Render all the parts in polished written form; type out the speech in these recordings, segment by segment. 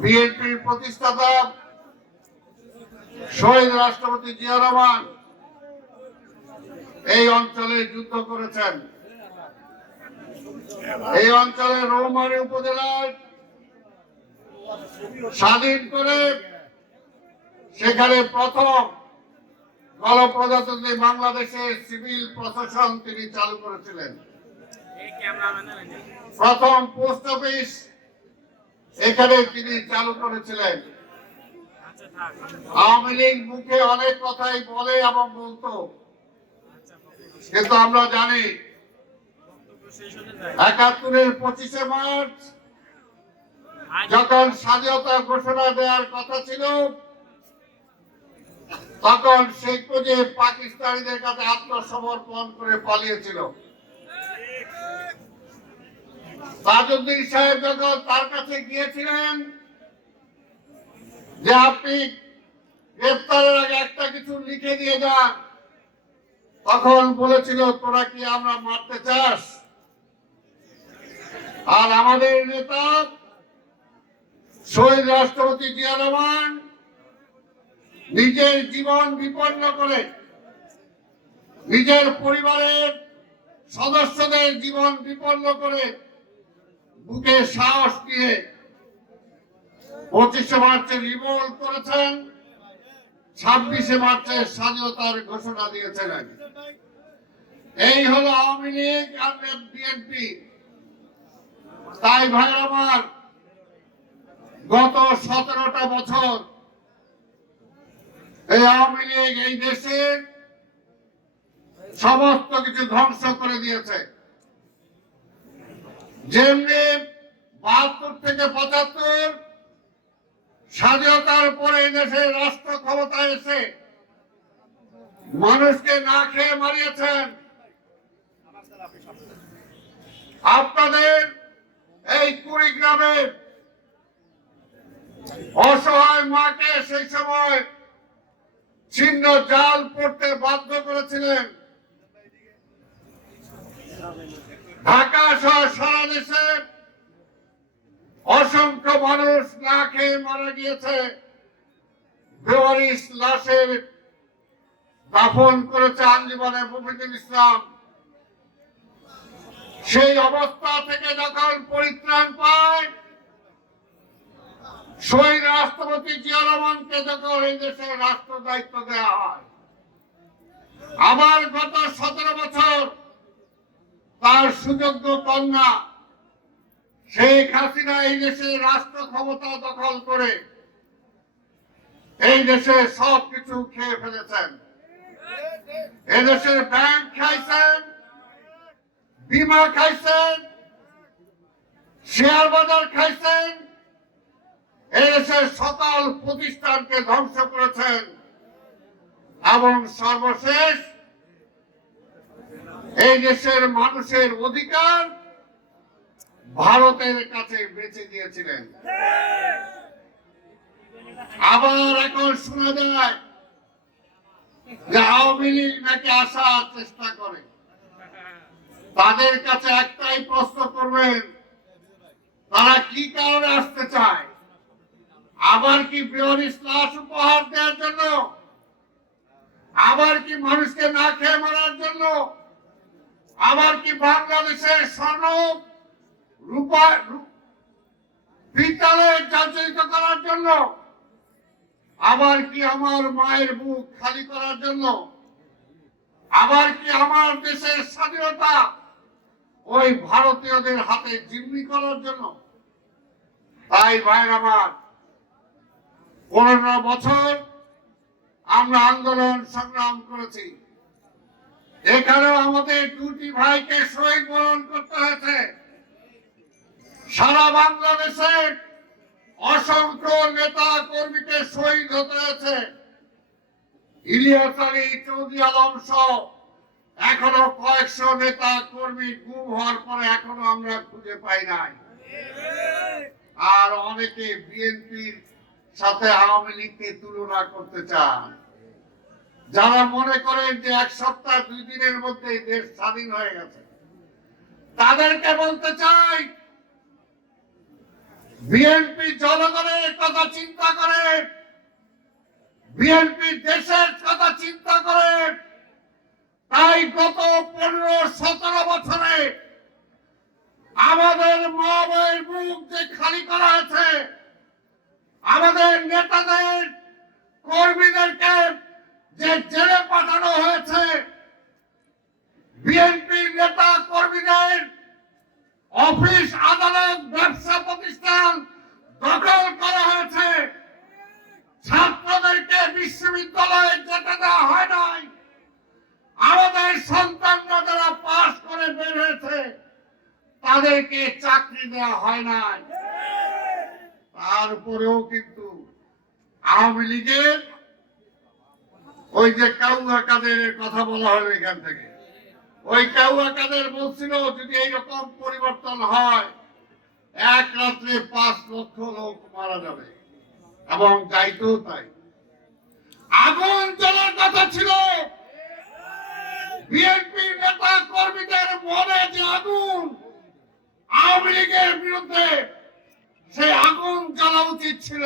বিএনপির প্রতিষ্ঠাতা শহীদ রাষ্ট্রপতি জিয়া রহমান এই অঞ্চলে যুদ্ধ করেছেন। এই অঞ্চলের রৌমারী উপজেলার স্বাধীন করে সেখানে প্রথম গণপ্রজাতন্ত্রী বাংলাদেশের সিভিল প্রশাসন তিনি চালু করেছিলেন। প্রথম পোস্ট অফিস এখানে তিনি চালু করেছিলেন। আওয়ামী লীগ মুখে অনেক কথাই বলে এবং বলতো, কিন্তু আমরা জানি ৭১-এর ২৫শে মার্চ যখন স্বাধীনতা ঘোষণা দেওয়ার কথা ছিল, তখন শেখ মুজিব পাকিস্তানিদের কাছে আত্মসমর্পণ করে পালিয়েছিল। তাজউদ্দিন সাহেব যখন তার কাছে গিয়েছিলেন যে আপনি গ্রেপ্তারের আগে একটা কিছু লিখে দিয়ে যান, তখন বলেছিল তোরা কি আমরা মারতে চাস? আর আমাদের নেতা শহীদ রাষ্ট্রপতি জিয়া রহমান নিজের জীবন বিপন্ন করে, নিজের পরিবারের সদস্যদের জীবন বিপন্ন করে বুকে সাহস দিয়ে ২৫শে মার্চে রিভোল্ট করেছেন, ২৬শে মার্চে স্বাধীনতার ঘোষণা দিয়েছিলেন। এই হলো আওয়ামী লীগ আর বিএনপি। তাই ভাই আমার, গত ১৭টা বছর এই আওয়ামী লীগ এই দেশের সমস্ত কিছু ধ্বংস করে দিয়েছে। যেমনি ৭২ থেকে ৭৫ স্বাধীনতার পরে এই দেশের রাষ্ট্র ক্ষমতায় এসে মানুষকে না খেয়ে মারিয়েছেন, আপনাদের এই কুড়িগ্রামের অসহায় মাকে সেই সময় ছিন্ন জাল পড়তে বাধ্য করেছিলেন। ঢাকা সহ সারা দেশে অসংখ্য মানুষ না খেয়ে মারা গিয়েছে। বেওয়ারিশ লাশের দাফন করেছে আঞ্জুমানে মুফিদুল ইসলাম। সেই অবস্থা থেকে যখন পরিত্রাণ পায়, শহীদ রাষ্ট্রপতি জিয়া রহমানকে যখন এই দেশের রাষ্ট্র দায়িত্ব দেওয়া হয়, আবার গত ১৭ বছর তার সুযোগ্য কন্যা শেখ হাসিনা এই দেশের রাষ্ট্র ক্ষমতা দখল করে এই দেশে সবকিছু খেয়ে ফেলেছেন। এদেশের ব্যাংক খাইছেন, বিমা খাইছেন, শেয়ার বাজার খাইছেন, এদেশের সকল প্রতিষ্ঠানকে ধ্বংস করেছেন এবং সর্বশেষ এই দেশের মানুষের অধিকার ভারতের কাছে বেঁচে দিয়েছিলেন। আবার এখন শোনা যায় যে আওয়ামী লীগ নাকি আসার চেষ্টা করে। তাদের কাছে একটাই প্রশ্ন করবেন, তারা কি কারণে আসতে চায়? আবার কি বেওয়ারিশ লাশ উপহার দেওয়ার জন্য? আবার কি মানুষকে না খেয়ে মারার জন্য? আবার কি বাংলাদেশের স্বর্ণ রূপা বিদ্যালয়ে যাচাইত করার জন্য? আবার কি আমার মায়ের বুক খালি করার জন্য? আবার কি আমার দেশের স্বাধীনতা ওই ভারতীয়দের হাতে জিম্মি করার জন্য? তাই ভাই আমার, ১৫ বছর আমরা আন্দোলন সংগ্রাম করেছি। এখানেও আমাদের দুটি ভাইকে শহীদ বরণ করতে হয়েছে। সারা বাংলাদেশের অসংখ্য নেতা কর্মীকে শহীদ হতে হয়েছে। ইলিয়াস আলী, চৌধুরী আলম সহ এখনো কয়েকশো নেতা কর্মী গুম হওয়ার পরে এখনো আমরা খুঁজে পাই নাই। আর অনেকে বিএনপির সাথে আওয়ামী লীগকে তুলনা করতে চান, যারা মনে করেন যে ১ সপ্তাহ ২ দিনের মধ্যে দেশ স্বাধীন হয়ে গেছে। তাদেরকে বলতে চাই বিএনপি জনগণের কথা চিন্তা করে, বিএনপি দেশের কথা চিন্তা করে। তাই গত 15-17 বছরে আমাদের মা বোনের মুখ যে খালি করা হয়েছে, আমাদের নেতাদের কর্মীদেরকে যে জেলে পাঠানো হয়েছে, বিএনপি নেতা কর্মীদের অফিস আদালত ব্যবসা প্রতিষ্ঠান দখল করা হয়েছে, ছাত্রদেরকে বিশ্ববিদ্যালয়ে যেতে দেওয়া হয় নাই, আমাদের সন্তানরা যারা পাশ করে বের হয়েছে তাদেরকে চাকরি দেওয়া হয় নাই। তারপরেও কিন্তু আওয়ামী লীগের ওই যে কাউয়া কাদের কথা বলা হলো এখান থেকে, ওই কাউয়া কাদের বলছিল যদি এইরকম পরিবর্তন হয় এক রাত্রে 5 লক্ষ লোক মারা যাবে, এবং যাইতেও তাই। আগুন জ্বলার কথা ছিল, বিএনপি নেতা কর্মীদের মনে যে আগুন আওয়ামী লীগের বিরুদ্ধে, সেই আগুন জ্বলা উচিত ছিল।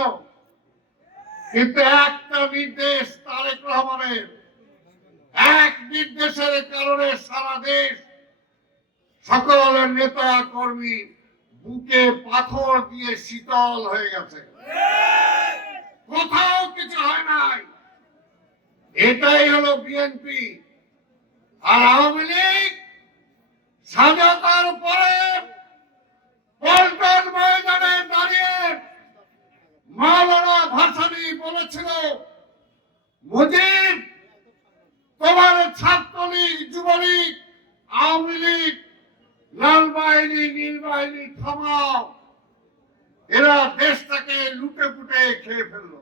কিন্তু একটা নির্দেশ তারেক রহমানের, এক নির্দেশের কারণে সারা দেশ সকল নেতা কর্মী বুকে পাথর দিয়ে শীতল হয়ে গেছে, কোথাও কিছু হয় নাই। এটাই হলো বিএনপি। আর আওয়ামী লীগ স্বাধীনতার পরে পল্টন ময়দানে দাঁড়িয়ে মাওলানা ভাসানী বলেছিল, মুজিব তোমার ছাত্রলীগ, যুবলীগ, আওয়ামী লীগ, লাল বাহিনী, নীল বাহিনী থামাও, এরা দেশটাকে লুটে পুটে খেয়ে ফেললো।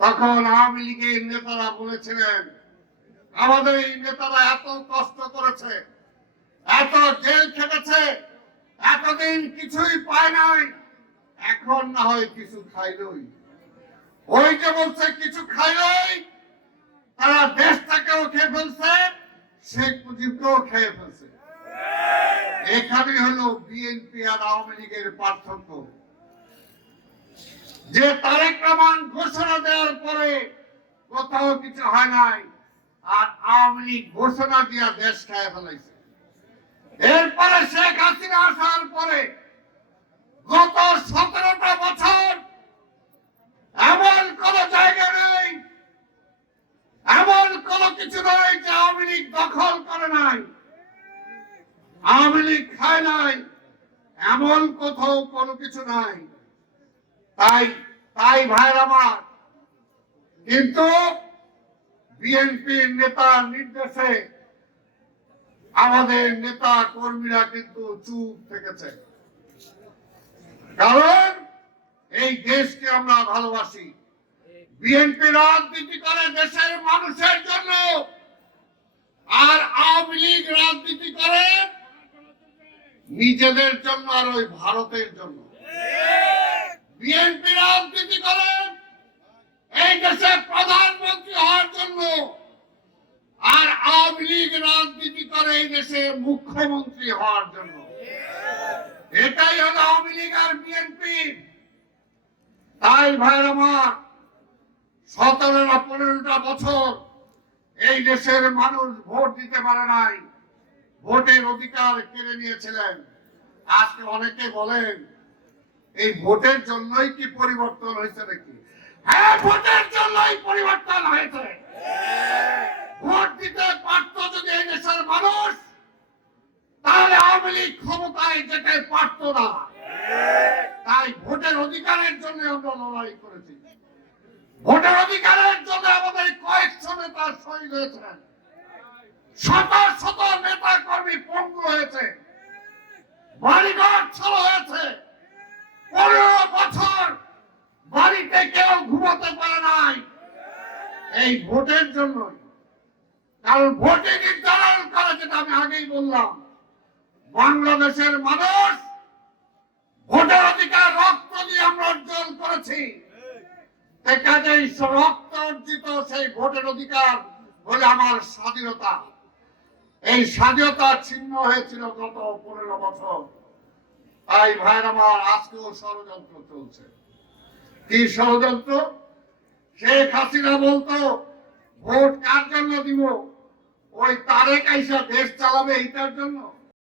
তখন আওয়ামী লীগের নেতারা বলেছিলেন, আমাদের এই নেতারা এত কষ্ট করেছে, এত জেল খেটেছে, এতদিন কিছুই পায় নাই, এখন না হয় কিছু খাইলই। ওই যে বলছে কিছু খাইলই, তারা দেশটাকেও খেয়ে ফেলছে, শেখ মুজিবকেও খেয়ে ফেলছে। এখানে হলো বিএনপি আর আওয়ামী লীগের পার্থক্য, যে তারেক রহমান ঘোষণা দেওয়ার পরে কোথাও কিছু হয় নাই, আর আওয়ামী লীগ ঘোষণা দিয়া দেশ খেয়ে ফেলাইছে। এরপরে শেখ হাসিনা আসার পরে গত 17টা বছর এমন কোন জায়গা নেই, এমন কোন কিছু নয় যে আওয়ামী লীগ দখল করে নাই, আওয়ামী লীগ খায় নাই, এমন কোথাও কোনো কিছু নাই। তাই ভাইয়ের আমার, কিন্তু বিএনপির নেতার নির্দেশে আমাদের নেতা কর্মীরা কিন্তু চুপ থেকেছে, কারণ এই দেশকে আমরা ভালোবাসি। বিএনপি রাজনীতি করে দেশের মানুষের জন্য, আর আওয়ামী লীগ রাজনীতি করে নিজেদের জন্য আর ওই ভারতের জন্য। বিএনপি রাজনীতি করে এই দেশের প্রধানমন্ত্রী হওয়ার জন্য, আর আওয়ামী লীগ রাজনীতি করে এই দেশের মুখ্যমন্ত্রী হওয়ার জন্য। এটাই হলো আওয়ামী লীগ আর বিএনপি। তাই ভাইয়ের আমার, 17-15টা বছর এই দেশের মানুষ ভোট দিতে পারে নাই, ভোটের অধিকার কেড়ে নিয়েছিলেন। আজকে অনেকে বলেন এই ভোটের জন্যই কি পরিবর্তন হয়েছে নাকি? হ্যাঁ, ভোটের জন্যই পরিবর্তন হয়েছে। ভোট দিতে পারত যদি এই দেশের মানুষ, তাহলে আওয়ামী লীগ ক্ষমতায় যেতে পারত না। তাই ভোটের অধিকারের জন্য আমরা লড়াই করেছি। ভোটের অধিকারের জন্য আমাদের কয়েকশো নেতা শহীদ হয়েছেন, শত শত নেতা কর্মী পঙ্গু হয়েছে, বাড়িঘর ছাড়া হয়েছে। 15 বছর বাড়িতে কেউ ঘুমাতে পারে নাই এই ভোটের জন্যই। কারণ ভোটে নির্ধারণ করে, যেটা আমি আগেই বললাম, বাংলাদেশের মানুষ ভোটের অধিকার রক্ত দিয়ে আমরা অর্জন করেছি। কাজেই রক্ত অর্জিত সেই ভোটের অধিকার বলে আমার স্বাধীনতা, এই স্বাধীনতা ছিন্ন হয়েছিল গত 15 বছর। তাই ভাইয়ের আমার আজকেও ষড়যন্ত্র চলছে। কি ষড়যন্ত্র? শেখ হাসিনা বলতো ভোট কার জন্য দিব? ওই তারেক আইসা দেশ চালাবে এইটার জন্য।